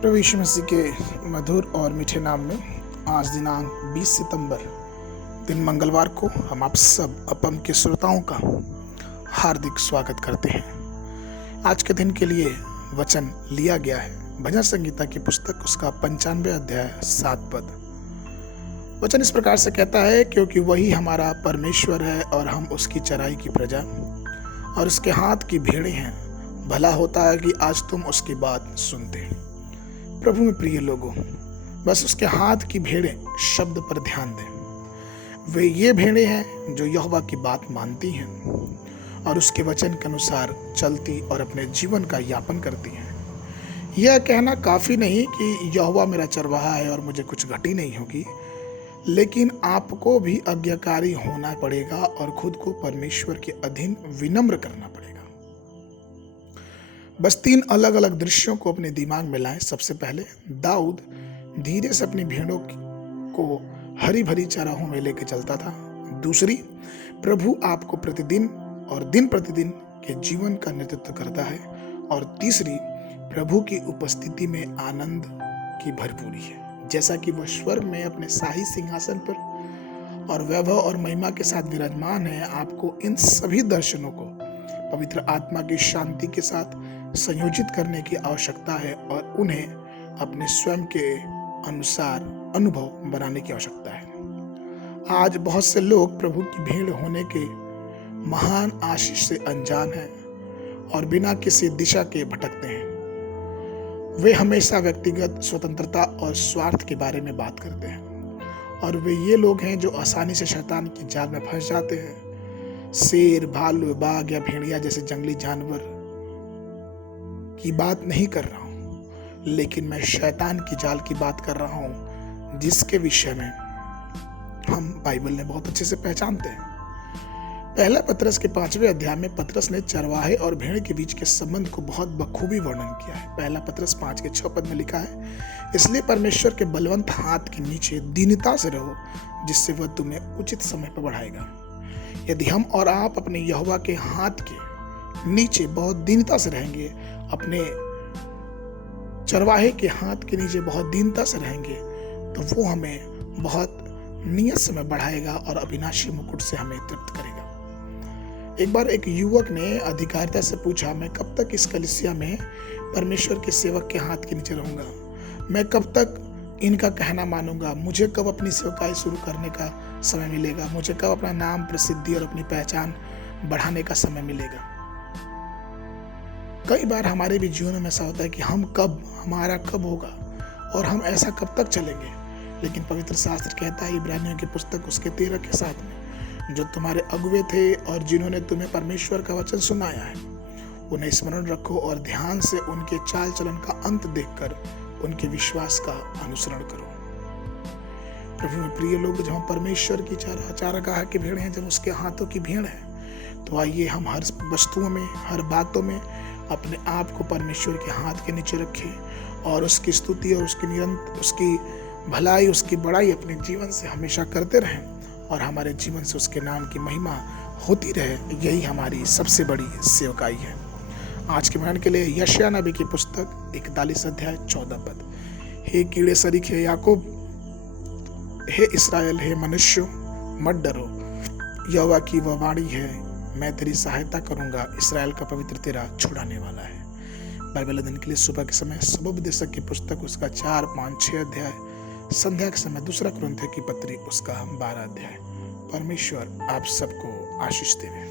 प्रभु यीशु मसीह के मधुर और मीठे नाम में आज दिनांक 20 सितंबर दिन मंगलवार को हम आप सब अपम के श्रोताओं का हार्दिक स्वागत करते हैं। आज के दिन के लिए वचन लिया गया है भजन संगीता की पुस्तक उसका 95 अध्याय 7 पद। वचन इस प्रकार से कहता है, क्योंकि वही हमारा परमेश्वर है और हम उसकी चराई की प्रजा और उसके हाथ की भेड़ें हैं। भला होता है कि आज तुम उसकी बात सुनते। प्रभु में प्रिय लोगों, बस उसके हाथ की भेड़ें शब्द पर ध्यान दें। वे ये भेड़ें हैं जो यहोवा की बात मानती हैं और उसके वचन के अनुसार चलती और अपने जीवन का यापन करती हैं। यह कहना काफी नहीं कि यहोवा मेरा चरवाहा है और मुझे कुछ घटी नहीं होगी, लेकिन आपको भी आज्ञाकारी होना पड़ेगा और खुद को परमेश्वर के अधीन विनम्र करना पड़ेगा। बस 3 अलग अलग दृश्यों को अपने दिमाग में लाएं। सबसे पहले, दाऊद धीरे से अपनी भेड़ों को हरी भरी चराहों में लेके चलता था। दूसरी, प्रभु आपको प्रतिदिन और दिन प्रतिदिन के जीवन का नेतृत्व करता है। और तीसरी, प्रभु की उपस्थिति में आनंद की भरपूरी है। जैसा कि वह स्वर्ग में अपने शाही सिंहासन पर और वैभव और महिमा के साथ विराजमान है, आपको इन सभी दर्शनों को पवित्र आत्मा की शांति के साथ संयोजित करने की आवश्यकता है और उन्हें अपने स्वयं के अनुसार अनुभव बनाने की आवश्यकता है। आज बहुत से लोग प्रभु की भेड़ होने के महान आशीष से अनजान हैं और बिना किसी दिशा के भटकते हैं। वे हमेशा व्यक्तिगत स्वतंत्रता और स्वार्थ के बारे में बात करते हैं और वे ये लोग हैं जो आसानी से शैतान की जाल में फंस जाते हैं। शेर, भालू, बाघ या भेड़िया जैसे जंगली जानवर की बात नहीं कर रहा हूं, लेकिन मैं शैतान की जाल की बात कर रहा हूं, जिसके विषय में हम बाइबल ने बहुत अच्छे से पहचानते हैं। पहला पत्रस के 5वें अध्याय में पत्रस ने चरवाहे और भेड़ के बीच के संबंध को बहुत बखूबी वर्णन किया है। पहला पत्रस 5 के 6 पद में लिखा है, इसलिए परमेश्वर के बलवंत हाथ के नीचे दीनता से रहो, जिससे वह तुम्हें उचित समय पर बढ़ाएगा। यदि हम और आप अपने यहोवा के हाथ के नीचे बहुत दीनता से रहेंगे, अपने चरवाहे के हाथ के नीचे बहुत दीनता से रहेंगे, तो वो हमें बहुत नियत समय बढ़ाएगा और अविनाशी मुकुट से हमें तृप्त करेगा। एक बार एक युवक ने अधिकारिता से पूछा, मैं कब तक इस कलीसिया में परमेश्वर के सेवक के हाथ के नीचे रहूंगा? मैं कब तक इनका कहना मानूंगा? मुझे कब अपनी सेवकाई शुरू करने का समय मिलेगा? मुझे कब अपना नाम, प्रसिद्धि और अपनी पहचान बढ़ाने का समय मिलेगा? कई बार हमारे भी जीवन में ऐसा होता है कि हमारा कब होगा और हम ऐसा कब तक चलेंगे। लेकिन पवित्र शास्त्र कहता है इब्रानियों की पुस्तक उसके 13 के 7 में, जो तुम्हारे अगुवे थे और जिन्होंने तुम्हें परमेश्वर का वचन सुनाया है, उन्हें स्मरण रखो और ध्यान से उनके चाल चलन का अंत देखकर उनके विश्वास का अनुसरण करो। प्रभु में प्रिय लोग, जब हम परमेश्वर की चारागाह की भेड़ हैं, जब उसके हाथों की भेड़ है, तो आइए हम हर वस्तुओं में, हर बातों में अपने आप को परमेश्वर के हाथ के नीचे रखें और उसकी स्तुति और उसकी भलाई, उसकी बड़ाई अपने जीवन से हमेशा करते रहें और हमारे जीवन से उसके नाम की महिमा होती रहे। यही हमारी सबसे बड़ी सेवकाई है। आज के वचन के लिए यशायाह नबी की पुस्तक 41 अध्याय 14 पद। हे कीड़े सरीख, हे याकूब, हे इस्राएल, हे मनुष्यों, मत डरो, यहोवा की वह वाणी है, मैं तेरी सहायता करूंगा, इस्राएल का पवित्र तेरा छुड़ाने वाला है। बाइबल अध्ययन के लिए सुबह के समय सबोपदेशक की पुस्तक उसका 4, 5, 6 अध्याय, संध्या के समय 2 कुरिन्थियों की पत्री उसका 12 अध्याय। परमेश्वर आप सबको आशीष देवे।